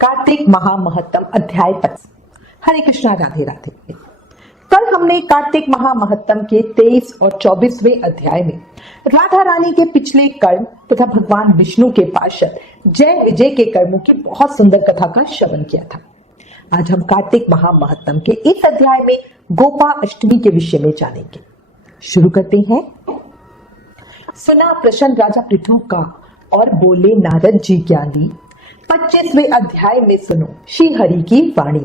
कार्तिक महामहत्तम अध्याय 25। हरे कृष्णा, राधे राधे। कल हमने कार्तिक महामहत्तम के 23 और 24वें अध्याय में राधा रानी के पिछले कर्म तथा भगवान विष्णु के पार्षद जय विजय के कर्मों की बहुत सुंदर कथा का श्रवण किया था। आज हम कार्तिक महामहत्तम के इस अध्याय में गोपा अष्टमी के विषय में जानेंगे। शुरू करते हैं। सुना प्रसन्न राजा पृथु का और बोले नारद जी ज्ञानी, 25वें अध्याय में सुनो श्री हरि की वाणी।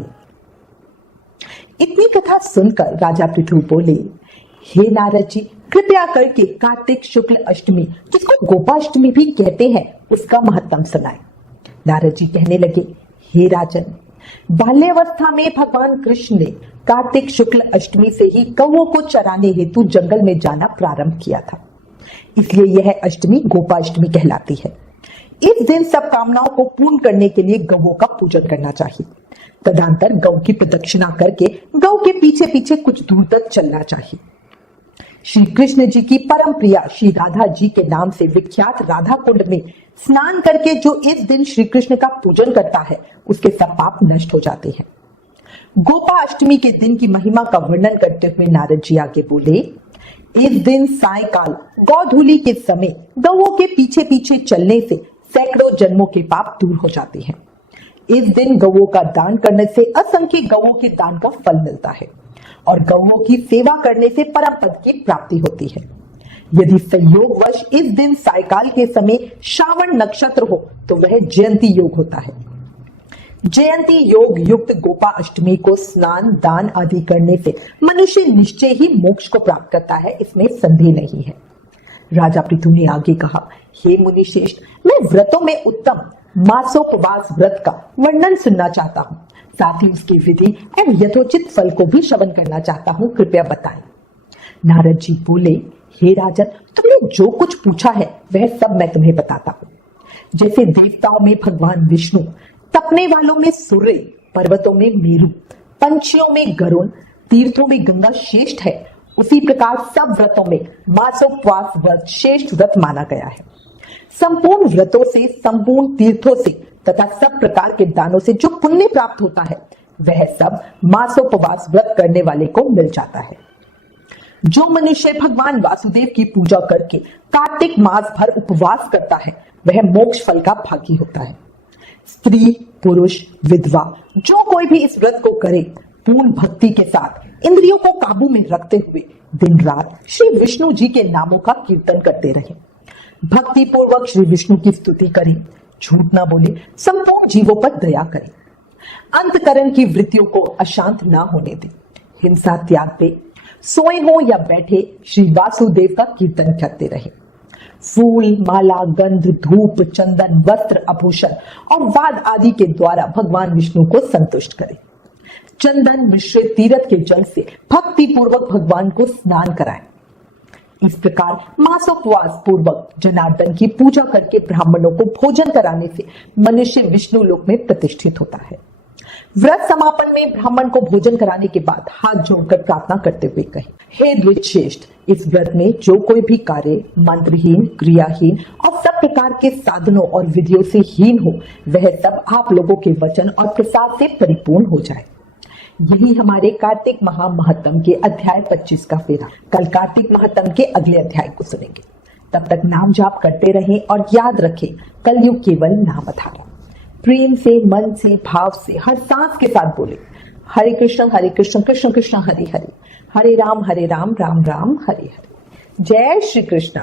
इतनी कथा सुनकर राजा पृथु बोले, हे नारद जी, कृपया करके कार्तिक शुक्ल अष्टमी, जिसको गोपाष्टमी भी कहते हैं, उसका महत्तम सुनाए। नारद जी कहने लगे, हे राजन, बाल्यावस्था में भगवान कृष्ण ने कार्तिक शुक्ल अष्टमी से ही गौओं को चराने हेतु जंगल में जाना प्रारंभ किया था, इसलिए यह अष्टमी गोपाष्टमी कहलाती है। इस दिन सब कामनाओं को पूर्ण करने के लिए गौओं का पूजन करना चाहिए। तदंतर गौ की प्रदक्षिणा करके गौ के पीछे पीछे कुछ दूर तक चलना चाहिए। श्री कृष्ण जी की परम प्रिया श्री राधा जी के नाम से विख्यात राधा कुंड में स्नान करके जो इस दिन श्री कृष्ण का पूजन करता है, उसके सब पाप नष्ट हो जाते हैं। गोपा अष्टमी के दिन की महिमा का वर्णन करते हुए नारद जी आगे बोले, इस दिन सायकाल गौधूली के समय गौओं के पीछे पीछे चलने से सैकड़ों जन्मों के पाप दूर हो जाते हैं। इस दिन गौओं का दान करने से असंख्य गौओं के दान का फल मिलता है और गौओं की सेवा करने से परम पद की प्राप्ति होती है। यदि संयोगवश इस दिन सायकाल के समय श्रावण नक्षत्र हो तो वह जयंती योग होता है। जयंती योग युक्त गोपा अष्टमी को स्नान दान आदि करने से मनुष्य निश्चय ही मोक्ष को प्राप्त करता है, इसमें संदेह नहीं है। राजा पृथु ने आगे कहा, हे मुनिश्रेष्ठ, मैं व्रतों में उत्तम मासोपवास व्रत का वर्णन सुनना चाहता हूँ, साथ ही उसकी विधि एवं यथोचित फल को भी श्रवण करना चाहता हूँ, कृपया बताएं। नारद जी बोले, हे राजन, तुमने जो कुछ पूछा है वह सब मैं तुम्हें बताता हूँ। जैसे देवताओं में भगवान विष्णु, तपने वालों में सूर्य, पर्वतों में मेरु, पंछियों में गरुण, तीर्थों में गंगा श्रेष्ठ है, उसी प्रकार सब व्रतों में मासोपवास व्रत श्रेष्ठ व्रत माना गया है। संपूर्ण व्रतों से, संपूर्ण तीर्थों से तथा सब प्रकार के दानों से जो पुण्य प्राप्त होता है, वह सब मासोपवास व्रत करने वाले को मिल जाता है। जो मनुष्य भगवान वासुदेव की पूजा करके कार्तिक मास भर उपवास करता है, वह मोक्ष फल का भागी होता है। स्त्री, पुरुष, विधवा, जो कोई भी इस व्रत को करे, पूर्ण भक्ति के साथ इंद्रियों को काबू में रखते हुए दिन रात श्री विष्णु जी के नामों का कीर्तन करते रहे, भक्ति पूर्वक श्री विष्णु की स्तुति करें, झूठ ना बोले, संपूर्ण जीवों पर दया करें, अंतकरण की वृत्तियों को अशांत ना होने दें, हिंसा त्याग दे, सोए हो या बैठे श्री वासुदेव का कीर्तन करते रहे, फूल, माला, गंध, धूप, चंदन, वस्त्र, आभूषण और वाद आदि के द्वारा भगवान विष्णु को संतुष्ट करें, चंदन मिश्रित तीर्थ के जल से भक्ति पूर्वक भगवान को स्नान कराएं। इस प्रकार मासोपवास पूर्वक जनार्दन की पूजा करके ब्राह्मणों को भोजन कराने से मनुष्य विष्णु लोक में प्रतिष्ठित होता है। व्रत समापन में ब्राह्मण को भोजन कराने के बाद हाथ जोड़कर प्रार्थना करते हुए कहे, हे द्विजश्रेष्ठ, इस व्रत में जो कोई भी कार्य मंत्रहीन, क्रियाहीन और सब प्रकार के साधनों और विधियों से हीन हो, वह सब आप लोगों के वचन और प्रसाद से परिपूर्ण हो जाए। यही हमारे कार्तिक महामहत्तम के अध्याय 25 का फेरा। कल कार्तिक महत्तम के अगले अध्याय को सुनेंगे। तब तक नाम जाप करते रहें और याद रखें, कलयुग केवल नाम आधार। प्रेम से, मन से, भाव से, हर सांस के साथ बोले, हरे कृष्ण कृष्ण कृष्ण हरे हरे, हरे राम राम राम हरे हरे। जय श्री कृष्ण।